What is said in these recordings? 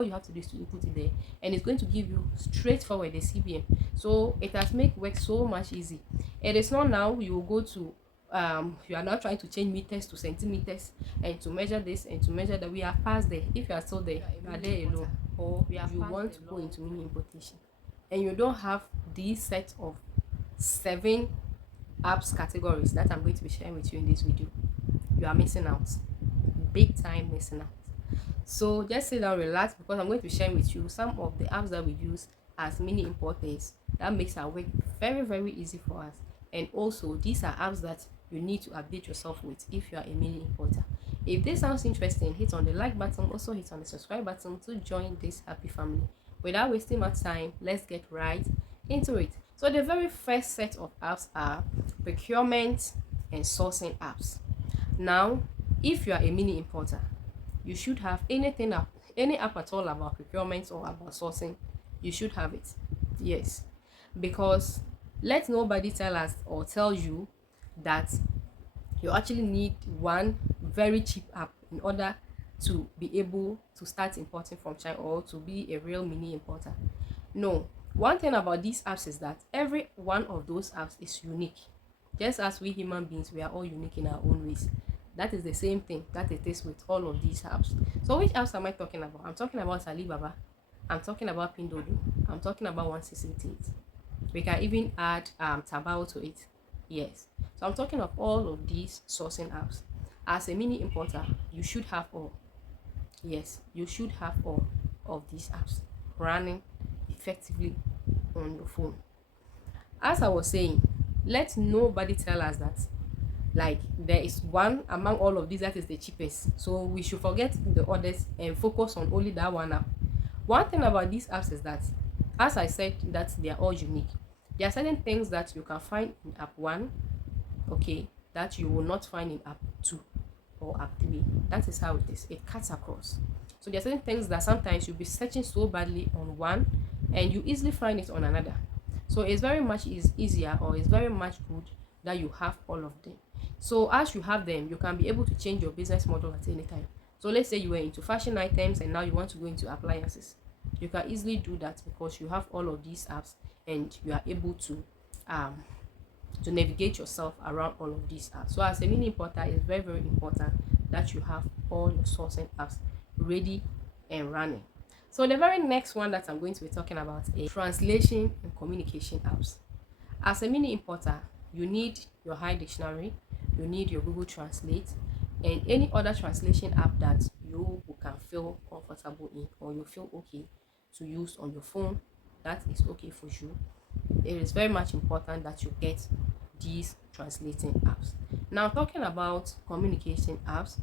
all you have to do is to input it there, and it's going to give you straightforward the CBM. So it has made work so much easy. It is not now you will go to you are now trying to change meters to centimeters and to measure this and to measure that. We are past there. If you are still there, you are there alone, or you want to go into mini importation and you don't have these set of 7 apps categories that I'm going to be sharing with you in this video, you are missing out, big time missing out. So just sit down, relax, because I'm going to be sharing with you some of the apps that we use as mini importers that makes our work very, very easy for us. And also these are apps that you need to update yourself with if you are a mini importer. If this sounds interesting, hit on the like button, also hit on the subscribe button to join this happy family. Without wasting much time, let's get right into it. So the very first set of apps are procurement and sourcing apps. Now, if you are a mini importer, you should have any app at all about procurement or about sourcing. You should have it. Yes, because let nobody tell us or tell you that you actually need one very cheap app in order to be able to start importing from China or to be a real mini importer. No, one thing about these apps is that every one of those apps is unique. Just as we human beings, we are all unique in our own ways. That is the same thing that it is with all of these apps. So which apps am I talking about? I'm talking about Alibaba, I'm talking about Pinduoduo, I'm talking about 168. We can even add Tabao to it. Yes, so I'm talking of all of these sourcing apps. As a mini importer, you should have all. Yes, you should have all of these apps running effectively on your phone. As I was saying, let nobody tell us that like there is one among all of these that is the cheapest, so we should forget the others and focus on only that one app. One thing about these apps is that, as I said, that they are all unique. There are certain things that you can find in app 1, okay, that you will not find in app 2 or app 3. That is how it is. It cuts across. So there are certain things that sometimes you'll be searching so badly on one and you easily find it on another. So it's very much easier, or it's very much good that you have all of them. So as you have them, you can be able to change your business model at any time. So let's say you were into fashion items and now you want to go into appliances. You can easily do that because you have all of these apps and you are able to navigate yourself around all of these apps. So as a mini importer, it's very, very important that you have all your sourcing apps ready and running. So the very next one that I'm going to be talking about is translation and communication apps. As a mini importer, you need your High Dictionary, you need your Google Translate, and any other translation app that you can feel comfortable in or you feel okay to use on your phone. That is okay for you. It is very much important that you get these translating apps. Now, talking about communicating apps,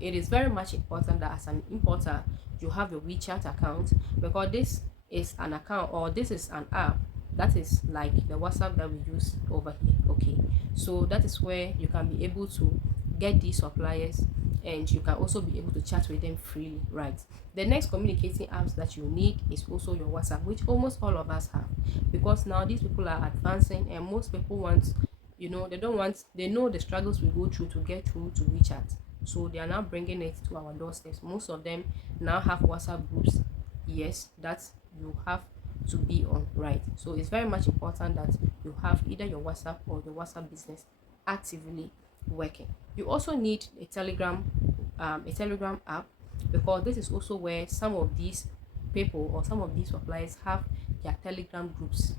it is very much important that as an importer you have your WeChat account, because this is an account, or this is an app that is like the WhatsApp that we use over here. Okay, so that is where you can be able to get these suppliers and you can also be able to chat with them freely, right? The next communicating apps that you need is also your WhatsApp, which almost all of us have, because now these people are advancing and most people want, they know the struggles we go through to get through to WeChat, so they are now bringing it to our doorsteps. Most of them now have WhatsApp groups, yes, that you have to be on, right? So it's very much important that you have either your WhatsApp or your WhatsApp business actively working. You also need a Telegram app, because this is also where some of these people or some of these suppliers have their Telegram groups.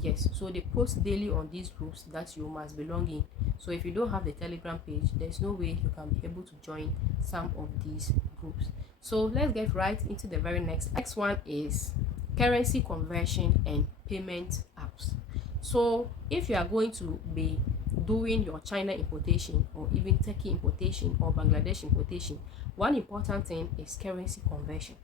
Yes, so they post daily on these groups that you must belong in. So if you don't have the Telegram page, there's no way you can be able to join some of these groups. So let's get right into the very next one is currency conversion and payment apps. So if you are going to be doing your China importation or even Turkey importation or Bangladesh importation, one important thing is currency conversion.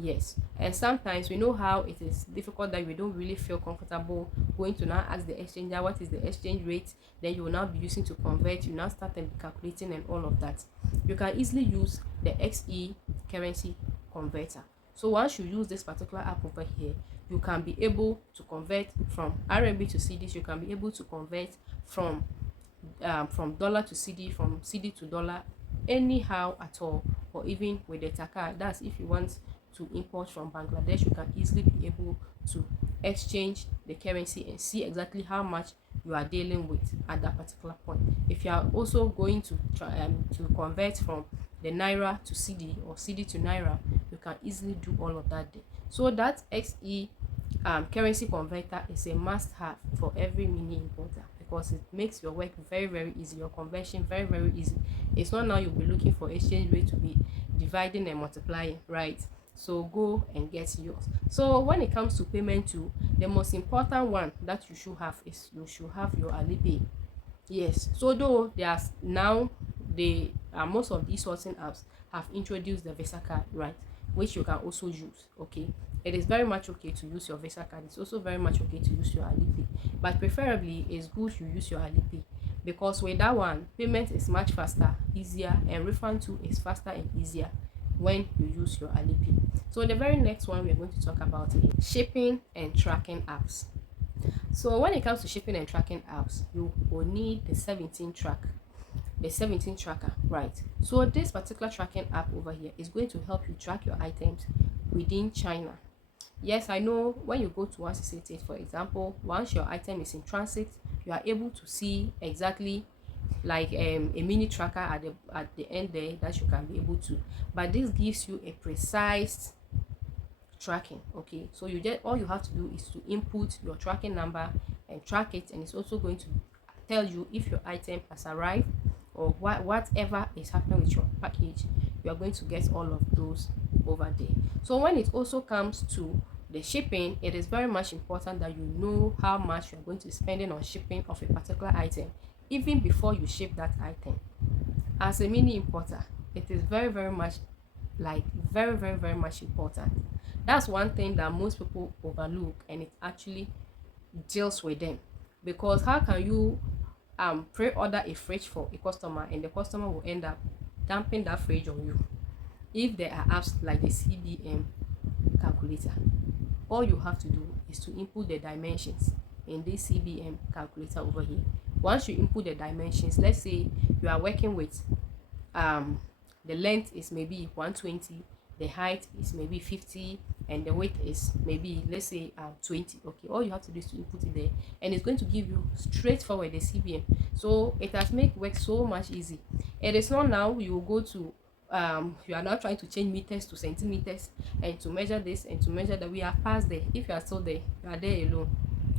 Yes, and sometimes we know how it is difficult, that we don't really feel comfortable going to now ask the exchanger what is the exchange rate, then you will now be using to convert, you now start calculating and all of that. You can easily use the XE currency converter. So once you use this particular app over here, you can be able to convert from RMB to CDs, you can be able to convert from dollar to CD, from CD to dollar, anyhow at all, or even with the taka. That's if you want to import from Bangladesh, you can easily be able to exchange the currency and see exactly how much you are dealing with at that particular point. If you are also going to try to convert from the naira to cedi or cedi to naira, you can easily do all of that there. So that XE currency converter is a must have for every mini importer, because it makes your work very very easy, your conversion very very easy. It's not now you'll be looking for exchange rate to be dividing and multiplying, right? So go and get yours. So when it comes to payment too, the most important one that you should have is you should have your Alipay. Yes, so though there's now the most of these sorting apps have introduced the Visa card, right, which you can also use. Okay, it is very much okay to use your Visa card. It's also very much okay to use your Alipay, but preferably it's good you use your Alipay, because with that one payment is much faster, easier, and refund too is faster and easier when you use your Alipay. So the very next one we are going to talk about is shipping and tracking apps. So when it comes to shipping and tracking apps, you will need the 17 tracker, right? So this particular tracking app over here is going to help you track your items within China. Yes, I know when you go to 168, for example, once your item is in transit, you are able to see exactly like a mini tracker at the end there that you can be able to, but this gives you a precise tracking. Okay, so you just all you have to do is to input your tracking number and track it, and it's also going to tell you if your item has arrived or whatever is happening with your package. You are going to get all of those over there. So when it also comes to the shipping, it is very much important that you know how much you are going to be spending on shipping of a particular item even before you ship that item. As a mini importer, it is very very much very much important. That's one thing that most people overlook, and it actually deals with them, because how can you pre-order a fridge for a customer and the customer will end up dumping that fridge on you? If there are apps like the CBM calculator, all you have to do is to input the dimensions in this CBM calculator over here. Once you input the dimensions, let's say you are working with the length is maybe 120, the height is maybe 50, and the weight is maybe, let's say 20. Okay, all you have to do is to input it there, and it's going to give you straightforward the CBM. So it has made work so much easy. It is not now you will go to you are now trying to change meters to centimeters and to measure this and to measure that. We are past there. If you are still there, you are there alone.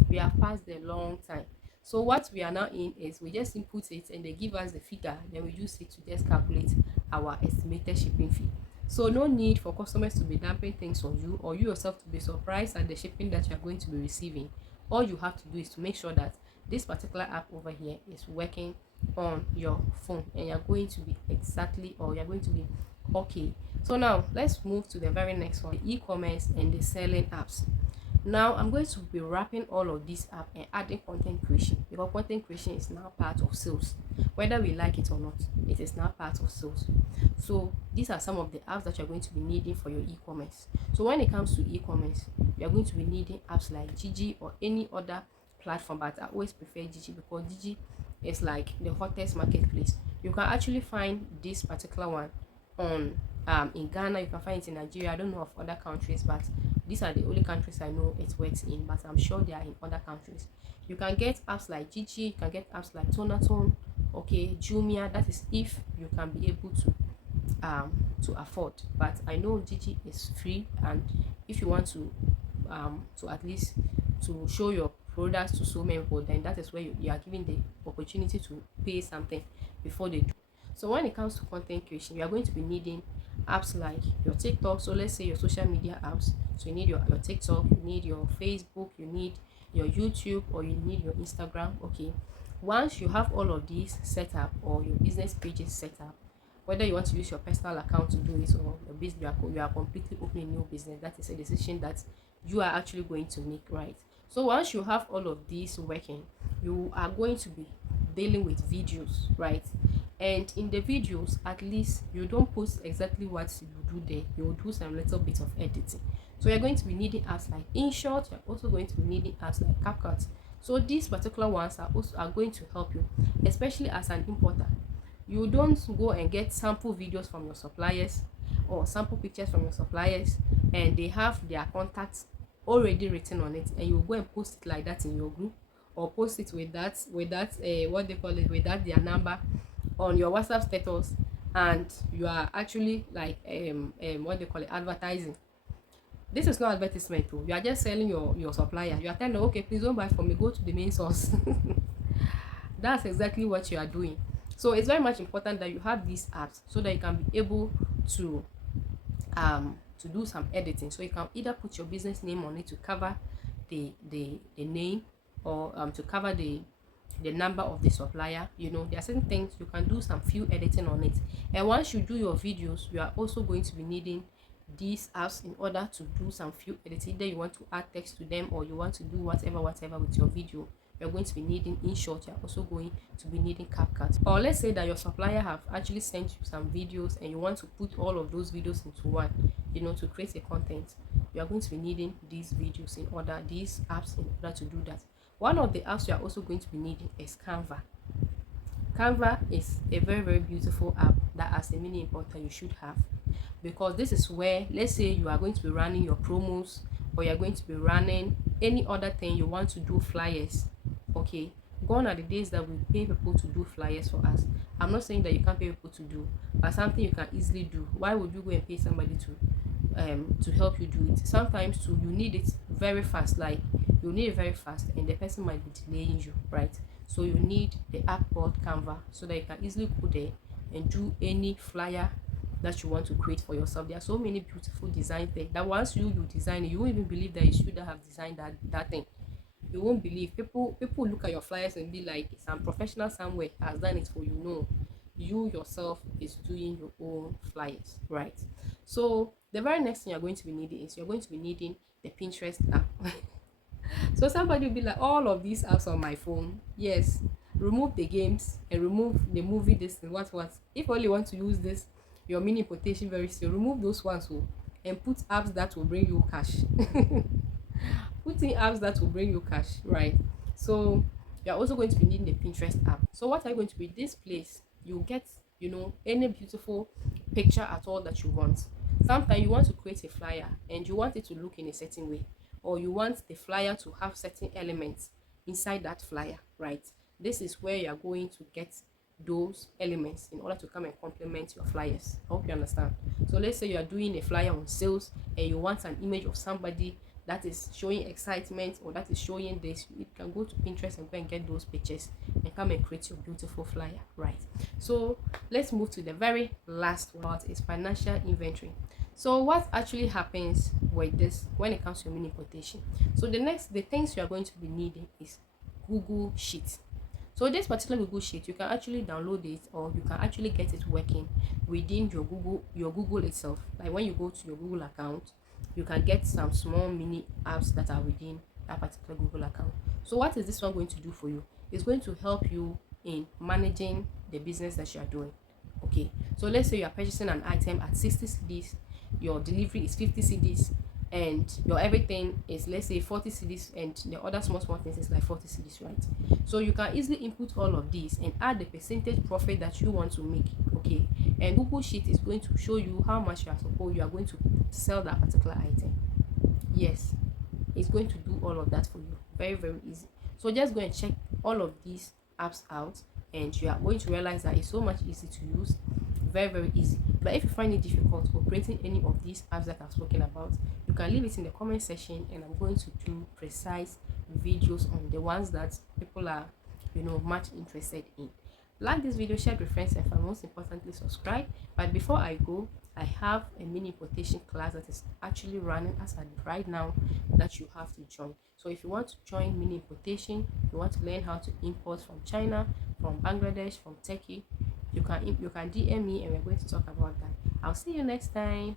We have passed a long time. So what we are now in is we just input it and they give us the figure, then we use it to just calculate our estimated shipping fee. So no need for customers to be dumping things on you, or you yourself to be surprised at the shipping that you are going to be receiving. All you have to do is to make sure that this particular app over here is working on your phone, and you're going to be exactly, or you're going to be okay. So now let's move to the very next one, the e-commerce and the selling apps. Now I'm going to be wrapping all of this up and adding content creation, because content creation is now part of sales. Whether we like it or not, it is now part of sales. So these are some of the apps that you're going to be needing for your e-commerce. So when it comes to e-commerce, you're going to be needing apps like Gigi or any other platform, but I always prefer Gigi because Gigi is like the hottest marketplace. You can actually find this particular one on in Ghana. You can find it in Nigeria. I don't know of other countries, but these are the only countries I know it works in, but I'm sure they are in other countries. You can get apps like Gigi, you can get apps like Tonatone, okay, Jumia. That is if you can be able to afford, but I know Gigi is free, and if you want to at least to show your products to so many people, then that is where you are given the opportunity to pay something before they do. So when it comes to content creation, you are going to be needing apps like your TikTok. So let's say your social media apps. So you need your TikTok, you need your Facebook, you need your YouTube, or you need your Instagram. Okay, once you have all of these set up, or your business pages set up, whether you want to use your personal account to do it, or your business, you are completely opening a new business, that is a decision that you are actually going to make, right? So once you have all of these working, you are going to be dealing with videos, right? And in the videos, at least you don't post exactly what you do there. You will do some little bit of editing. So you're going to be needing apps like InShot. You're also going to be needing apps like CapCut. So these particular ones are going to help you, especially as an importer. You don't go and get sample videos from your suppliers or sample pictures from your suppliers and they have their contacts already written on it, and you go and post it like that in your group, or post it with that what they call it, with that their number on your WhatsApp status, and you are actually like what they call it, advertising. This is not advertisement too. You are just selling your supplier. You are telling them, okay, please don't buy from me, go to the main source. That's exactly what you are doing. So it's very much important that you have these apps so that you can be able to do some editing. So you can either put your business name on it to cover the name, or to cover the number of the supplier. You know, there are certain things you can do some few editing on it. And once you do your videos, you are also going to be needing these apps in order to do some few editing. Either you want to add text to them, or you want to do whatever with your video. You're going to be needing InShot. You're also going to be needing CapCut. Or let's say that your supplier have actually sent you some videos and you want to put all of those videos into one, you know, to create a content. You are going to be needing these videos in order, these apps in order to do that. One of the apps you are also going to be needing is Canva. Canva is a very, very beautiful app that as a mini importer you should have, because this is where, let's say you are going to be running your promos, or you're going to be running any other thing you want to do, flyers. Okay, gone are the days that we pay people to do flyers for us. I'm not saying that you can't pay people to do, but something you can easily do. Why would you go and pay somebody to help you do it? Sometimes too, you need it very fast, like you need it very fast, and the person might be delaying you, right? So you need the app called Canva so that you can easily go there and do any flyer that you want to create for yourself. There are so many beautiful designs there that once you design it, you won't even believe that you should have designed that thing. You won't believe. People look at your flyers and be like, some professional somewhere has done it for you. No, you yourself is doing your own flyers, right? So the very next thing you're going to be needing is you're going to be needing the Pinterest app. So somebody will be like, all of these apps on my phone. Yes, remove the games and remove the movie, this and what. If only you want to use this your mini importation very soon, remove those ones and put apps that will bring you cash. Put in apps that will bring you cash, right? So you're also going to be needing the Pinterest app. So what are you going to be? This place you get, you know, any beautiful picture at all that you want. Sometimes you want to create a flyer and you want it to look in a certain way, or you want the flyer to have certain elements inside that flyer, right? This is where you're going to get those elements in order to come and complement your flyers. I hope you understand. So let's say you are doing a flyer on sales and you want an image of somebody that is showing excitement, or that is showing this. You can go to Pinterest and go and get those pictures and come and create your beautiful flyer, right? So let's move to the very last one, is financial inventory. So what actually happens with this when it comes to your mini importation? So the things you are going to be needing is Google Sheets. So this particular Google Sheet, you can actually download it, or you can actually get it working within your Google itself. Like when you go to your Google account, you can get some small mini apps that are within that particular Google account. So what is this one going to do for you? It's going to help you in managing the business that you are doing. Okay, so let's say you are purchasing an item at 60 cedis, your delivery is 50 cedis, and your everything is, let's say, 40 cedis, and the other small things is like 40 cedis, right? So you can easily input all of these and add the percentage profit that you want to make. Okay, and Google Sheet is going to show you how much you are going to sell that particular item. Yes, it's going to do all of that for you. Very, very easy. So just go and check all of these apps out, and you are going to realize that it's so much easy to use. Very, very easy. But if you find it difficult operating any of these apps that I've spoken about, you can leave it in the comment section, and I'm going to do precise videos on the ones that people are, you know, much interested in. Like this video, share with friends, and most importantly, subscribe. But before I go, I have a mini importation class that is actually running as at right now that you have to join. So if you want to join mini importation, you want to learn how to import from China, from Bangladesh, from Turkey, you can DM me, and we're going to talk about that. I'll see you next time.